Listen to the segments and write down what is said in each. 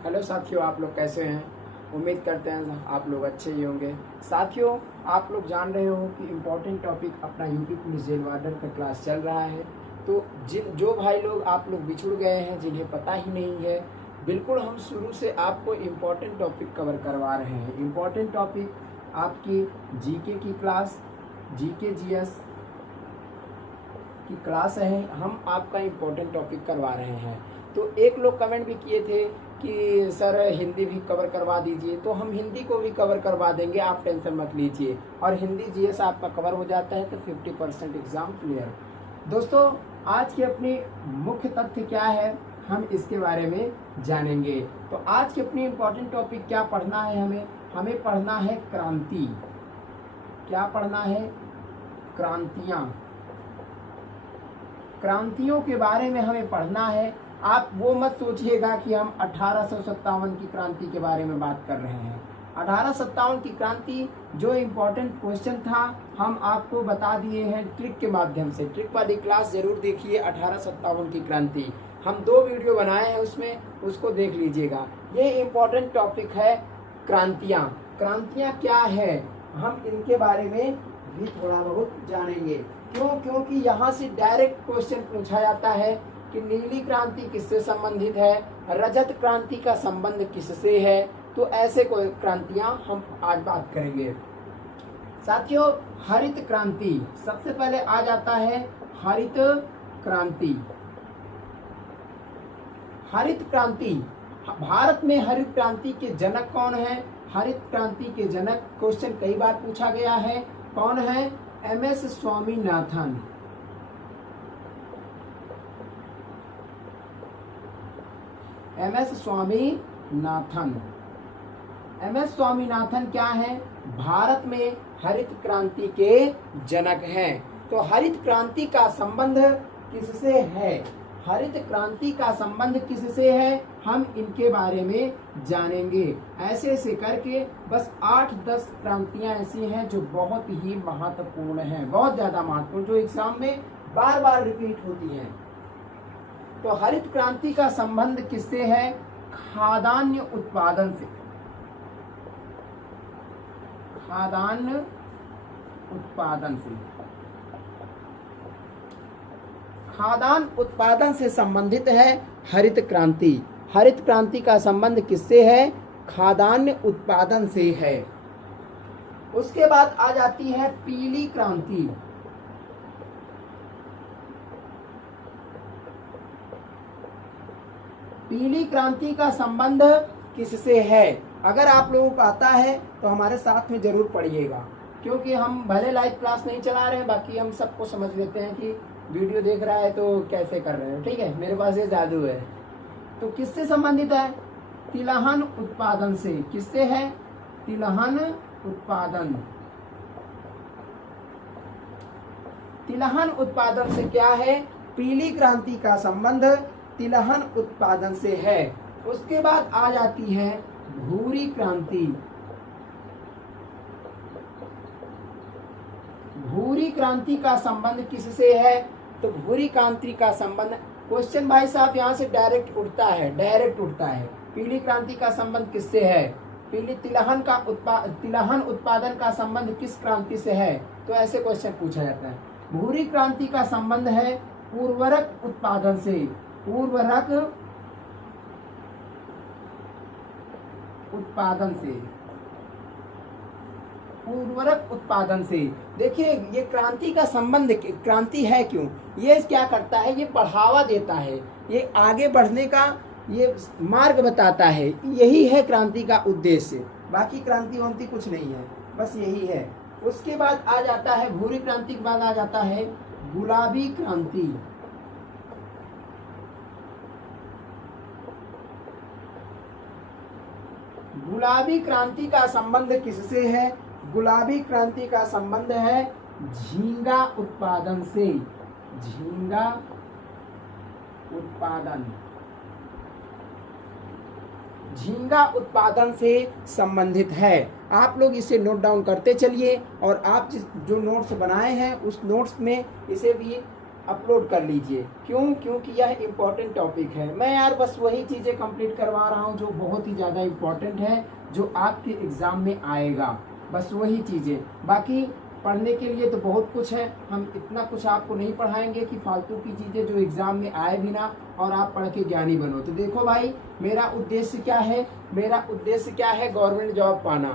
Hello साथियों, आप लोग कैसे हैं? उम्मीद करते हैं आप लोग अच्छे ही होंगे। साथियों, आप लोग जान रहे हो कि इम्पोर्टेंट टॉपिक अपना यूपी पुलिस जेल वार्डन का क्लास चल रहा है। तो जो भाई लोग आप लोग बिछुड़ गए हैं, जिन्हें पता ही नहीं है, बिल्कुल हम शुरू से आपको इम्पोर्टेंट टॉपिक कवर करवा रहे हैं। इम्पोर्टेंट टॉपिक आपकी जीके की क्लास, जीके जीएस की क्लास है। हम आपका इम्पोर्टेंट टॉपिक करवा रहे हैं। तो एक लोग कमेंट भी किए थे कि सर हिंदी भी कवर करवा दीजिए, तो हम हिंदी को भी कवर करवा देंगे, आप टेंशन मत लीजिए। और हिंदी जीएस आपका कवर हो जाता है तो 50% एग्जाम क्लियर। दोस्तों, आज की अपनी मुख्य तथ्य क्या है, हम इसके बारे में जानेंगे। तो आज की अपनी इम्पोर्टेंट टॉपिक क्या पढ़ना है, हमें पढ़ना है क्रांति। क्या पढ़ना है? क्रांतियां। क्रांतियों के बारे में हमें पढ़ना है। आप वो मत सोचिएगा कि हम 1857 की क्रांति के बारे में बात कर रहे हैं। 1857 की क्रांति जो इम्पोर्टेंट क्वेश्चन था, हम आपको बता दिए हैं ट्रिक के माध्यम से। ट्रिक वाली क्लास जरूर देखिए। 1857 की क्रांति हम 2 वीडियो बनाए हैं, उसको देख लीजिएगा। ये इम्पोर्टेंट टॉपिक है क्रांतियाँ। क्रांतियाँ क्या है, हम इनके बारे में भी थोड़ा बहुत जानेंगे। क्योंकि यहाँ से डायरेक्ट क्वेश्चन पूछा जाता है कि नीली क्रांति किससे संबंधित है, रजत क्रांति का संबंध किससे है। तो ऐसे कोई क्रांतियां हम आज बात करेंगे। साथियों, हरित क्रांति सबसे पहले आ जाता है। हरित क्रांति। हरित क्रांति, भारत में हरित क्रांति के जनक कौन है? हरित क्रांति के जनक क्वेश्चन कई बार पूछा गया है। कौन है? MS Swaminathan. MS Swaminathan. MS Swaminathan क्या है? भारत में हरित क्रांति के जनक हैं। तो हरित क्रांति का संबंध किससे है? हरित क्रांति का संबंध किससे है, हम इनके बारे में जानेंगे। ऐसे ऐसे करके बस 8-10 क्रांतियां ऐसी हैं जो बहुत ही महत्वपूर्ण हैं, बहुत ज्यादा महत्वपूर्ण, जो एग्जाम में बार बार रिपीट होती हैं। तो हरित क्रांति का संबंध किससे है? खाद्यान्न उत्पादन से। खाद्यान्न उत्पादन से। खाद्यान्न उत्पादन से संबंधित है हरित क्रांति। हरित क्रांति का संबंध किससे है? खाद्यान्न उत्पादन से है। उसके बाद आ जाती है पीली क्रांति। पीली क्रांति का संबंध किससे है? अगर आप लोगों को आता है तो हमारे साथ में जरूर पढ़िएगा, क्योंकि हम भले लाइव क्लास नहीं चला रहे हैं, बाकी हम सबको समझ लेते हैं कि वीडियो देख रहा है तो कैसे कर रहे हैं। ठीक है, मेरे पास ये जादू है। तो किससे संबंधित है? तिलहन उत्पादन से। किससे है? तिलहन उत्पादन। तिलहन उत्पादन से क्या है? पीली क्रांति का संबंध तिलहन उत्पादन से है। उसके बाद आ जाती है भूरी क्रांति। भूरी क्रांति का संबंध किससे है? तो भूरी क्रांति का संबंध, क्वेश्चन भाई साहब यहाँ से डायरेक्ट उठता है। पीली क्रांति का संबंध किससे है? तिलहन उत्पादन का संबंध किस क्रांति से है? तो ऐसे क्वेश्चन पूछा जाता है। भूरी क्रांति का संबंध है उर्वरक उत्पादन से। उर्वरक उत्पादन से। उर्वरक उत्पादन से। देखिए, ये क्रांति का संबंध, क्रांति है क्यों? ये क्या करता है? ये बढ़ावा देता है, ये आगे बढ़ने का ये मार्ग बताता है। यही है क्रांति का उद्देश्य। बाकी क्रांति वंती कुछ नहीं है, बस यही है। उसके बाद आ जाता है, भूरी क्रांति के बाद आ जाता है गुलाबी क्रांति। गुलाबी क्रांति का संबंध किससे है? गुलाबी क्रांति का संबंध है झींगा उत्पादन से। झींगा उत्पादन। झींगा उत्पादन से संबंधित है। आप लोग इसे नोट डाउन करते चलिए, और आप जो नोट्स बनाए हैं उस नोट्स में इसे भी अपलोड कर लीजिए। क्यों? क्योंकि यह इम्पोर्टेंट टॉपिक है। मैं यार बस वही चीज़ें कंप्लीट करवा रहा हूँ जो बहुत ही ज़्यादा इम्पोर्टेंट है, जो आपके एग्ज़ाम में आएगा, बस वही चीज़ें। बाकी पढ़ने के लिए तो बहुत कुछ है, हम इतना कुछ आपको नहीं पढ़ाएंगे कि फालतू की चीज़ें जो एग्ज़ाम में आए भी ना और आप पढ़ के ज्ञानी बनो। तो देखो भाई, मेरा उद्देश्य क्या है? मेरा उद्देश्य क्या है? गवर्नमेंट जॉब पाना,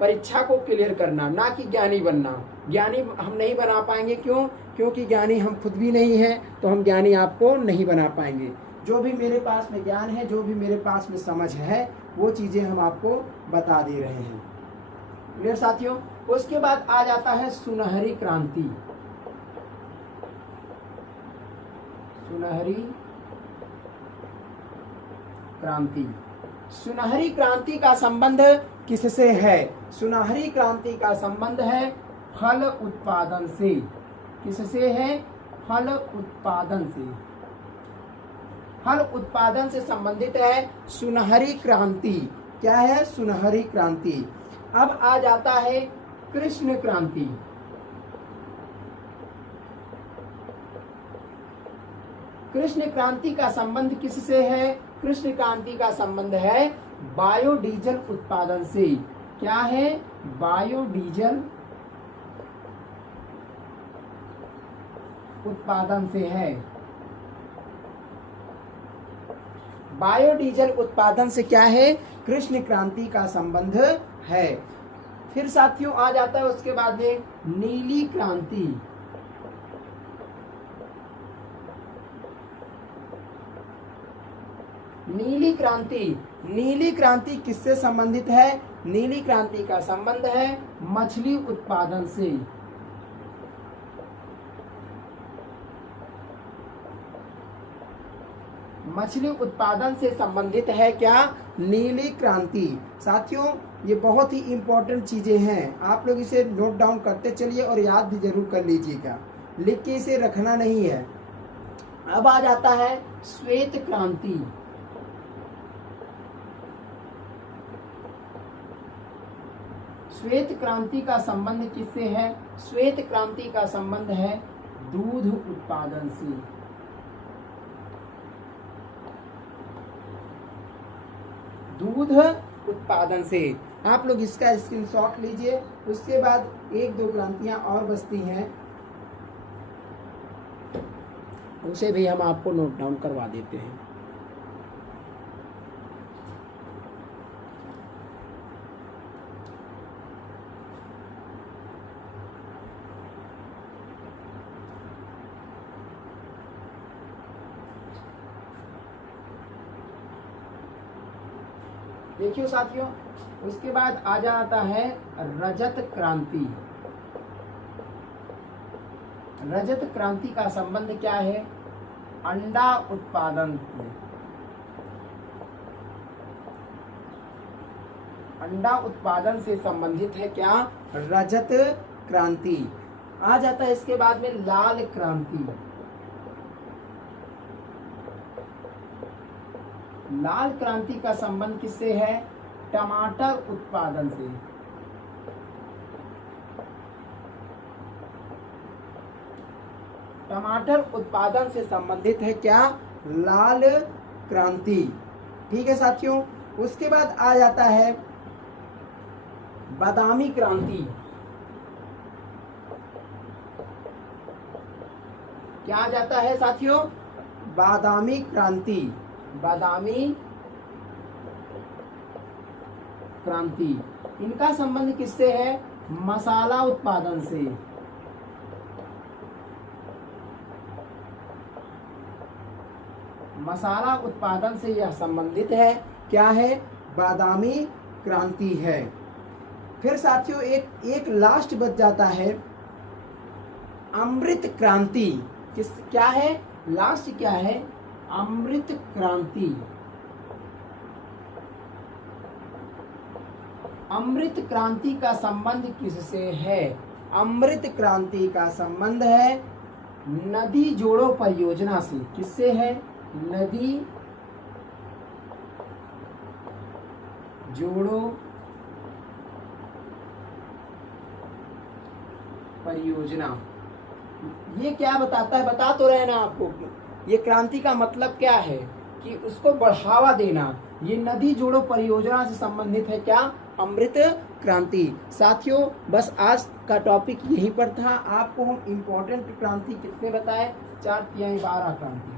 परीक्षा को क्लियर करना, ना कि ज्ञानी बनना। ज्ञानी हम नहीं बना पाएंगे। क्यों? क्योंकि ज्ञानी हम खुद भी नहीं हैं, तो हम ज्ञानी आपको नहीं बना पाएंगे। जो भी मेरे पास में ज्ञान है, जो भी मेरे पास में समझ है, वो चीज़ें हम आपको बता दे रहे हैं। क्लियर साथियों? उसके बाद आ जाता है सुनहरी क्रांति। सुनहरी क्रांति। सुनहरी क्रांति का संबंध किससे है? सुनहरी क्रांति का संबंध है फल उत्पादन से। किससे है? फल उत्पादन से। फल उत्पादन से संबंधित है सुनहरी क्रांति। क्या है? सुनहरी क्रांति। अब आ जाता है कृष्ण क्रांति। कृष्ण क्रांति का संबंध किससे है? कृष्ण क्रांति का संबंध है बायोडीजल उत्पादन से। क्या है? बायोडीजल उत्पादन से है। बायोडीजल उत्पादन से क्या है? कृष्ण क्रांति का संबंध है। फिर साथियों आ जाता है उसके बाद में नीली क्रांति। नीली क्रांति। नीली क्रांति किससे संबंधित है? नीली क्रांति का संबंध है मछली उत्पादन से। मछली उत्पादन से संबंधित है क्या? नीली क्रांति। साथियों ये बहुत ही इंपॉर्टेंट चीजें हैं, आप लोग इसे नोट डाउन करते चलिए और याद भी जरूर कर लीजिएगा, लिख के इसे रखना नहीं है। अब आ जाता है श्वेत क्रांति। श्वेत क्रांति का संबंध किससे है? श्वेत क्रांति का संबंध है दूध उत्पादन से। दूध उत्पादन से। आप लोग इसका स्क्रीनशॉट लीजिए। उसके बाद एक दो क्रांतियां और बचती हैं, उसे भी हम आपको नोट डाउन करवा देते हैं। देखियो साथियों, उसके बाद आ जाता है रजत क्रांति। रजत क्रांति का संबंध क्या है? अंडा उत्पादन से। अंडा उत्पादन से संबंधित है क्या? रजत क्रांति। आ जाता है इसके बाद में लाल क्रांति। लाल क्रांति का संबंध किससे है? टमाटर उत्पादन से। टमाटर उत्पादन से संबंधित है क्या? लाल क्रांति। ठीक है साथियों। उसके बाद आ जाता है बादामी क्रांति। क्या आ जाता है साथियों? बादामी क्रांति। बादामी क्रांति। इनका संबंध किससे है? मसाला उत्पादन से। मसाला उत्पादन से यह संबंधित है। क्या है? बादामी क्रांति है। फिर साथियों एक लास्ट बच जाता है अमृत क्रांति। क्या है? लास्ट क्या है? अमृत क्रांति। अमृत क्रांति का संबंध किससे है? अमृत क्रांति का संबंध है नदी जोड़ो परियोजना से। किससे है? नदी जोड़ो परियोजना। ये क्या बताता है, बता तो रहे ना आपको, ये क्रांति का मतलब क्या है कि उसको बढ़ावा देना। ये नदी जोड़ो परियोजना से संबंधित है क्या, अमृत क्रांति। साथियों बस आज का टॉपिक यहीं पर था। आपको हम इम्पोर्टेंट क्रांति कितने बताए, 4 तिहाई 12 क्रांति,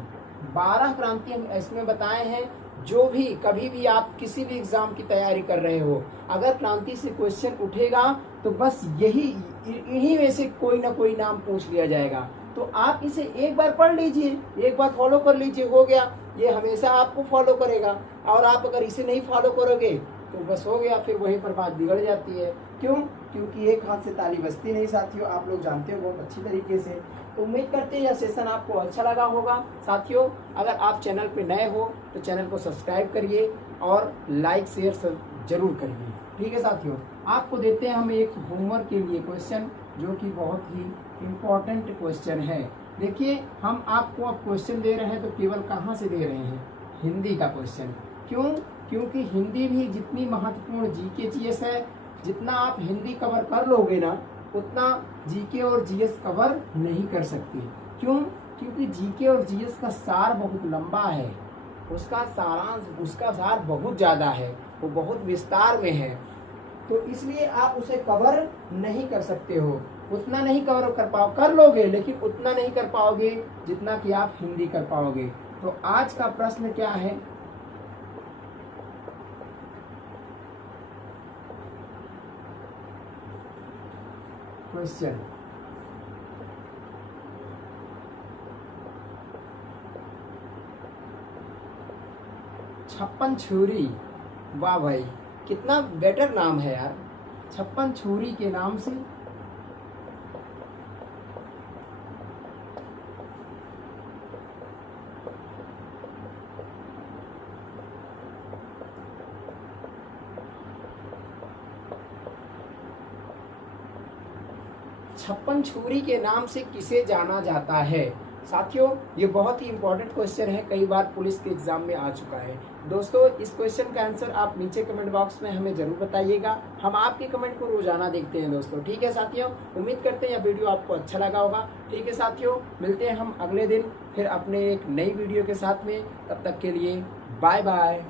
12 क्रांति हम इसमें बताए हैं। जो भी कभी भी आप किसी भी एग्जाम की तैयारी कर रहे हो, अगर क्रांति से क्वेश्चन उठेगा तो बस यही इन्हीं में से कोई ना कोई नाम पूछ लिया जाएगा। तो आप इसे एक बार पढ़ लीजिए, एक बार फॉलो कर लीजिए, हो गया। ये हमेशा आपको फॉलो करेगा। और आप अगर इसे नहीं फॉलो करोगे तो बस हो गया, फिर वहीं पर बात बिगड़ जाती है। क्यों? क्योंकि एक हाथ से ताली बजती नहीं साथियों, आप लोग जानते हो बहुत अच्छी तरीके से। तो उम्मीद करते हैं यह सेशन आपको अच्छा लगा होगा। साथियों अगर आप चैनल पे नए हो तो चैनल को सब्सक्राइब करिए और लाइक शेयर जरूर करिए। ठीक है साथियों, आपको देते हैं हम एक होमवर्क के लिए क्वेश्चन, जो कि बहुत ही इम्पोर्टेंट क्वेश्चन है। देखिए हम आपको अब क्वेश्चन दे रहे हैं तो केवल कहाँ से दे रहे हैं, हिंदी का क्वेश्चन। क्यों? क्योंकि हिंदी भी जितनी महत्वपूर्ण जीके जीएस है, जितना आप हिंदी कवर कर लोगे ना उतना जीके और जीएस कवर नहीं कर सकते। क्यों? क्योंकि जीके और जीएस का सार बहुत लंबा है, उसका सारांश, उसका सार बहुत ज़्यादा है, वो बहुत विस्तार में है। तो इसलिए आप उसे कवर नहीं कर सकते हो, उतना नहीं कवर कर लोगे, लेकिन उतना नहीं कर पाओगे जितना कि आप हिंदी कर पाओगे। तो आज का प्रश्न क्या है, क्वेश्चन छप्पन छुरी। वाह भाई, कितना बेटर नाम है यार, छप्पन छुरी के नाम से छप्पन छुरी के नाम से किसे जाना जाता है। साथियों ये बहुत ही इंपॉर्टेंट क्वेश्चन है, कई बार पुलिस के एग्जाम में आ चुका है। दोस्तों इस क्वेश्चन का आंसर आप नीचे कमेंट बॉक्स में हमें जरूर बताइएगा, हम आपके कमेंट को रोजाना देखते हैं दोस्तों। ठीक है साथियों, उम्मीद करते हैं यह वीडियो आपको अच्छा लगा होगा। ठीक है साथियों, मिलते हैं हम अगले दिन फिर अपने एक नई वीडियो के साथ में, तब तक के लिए बाय बाय।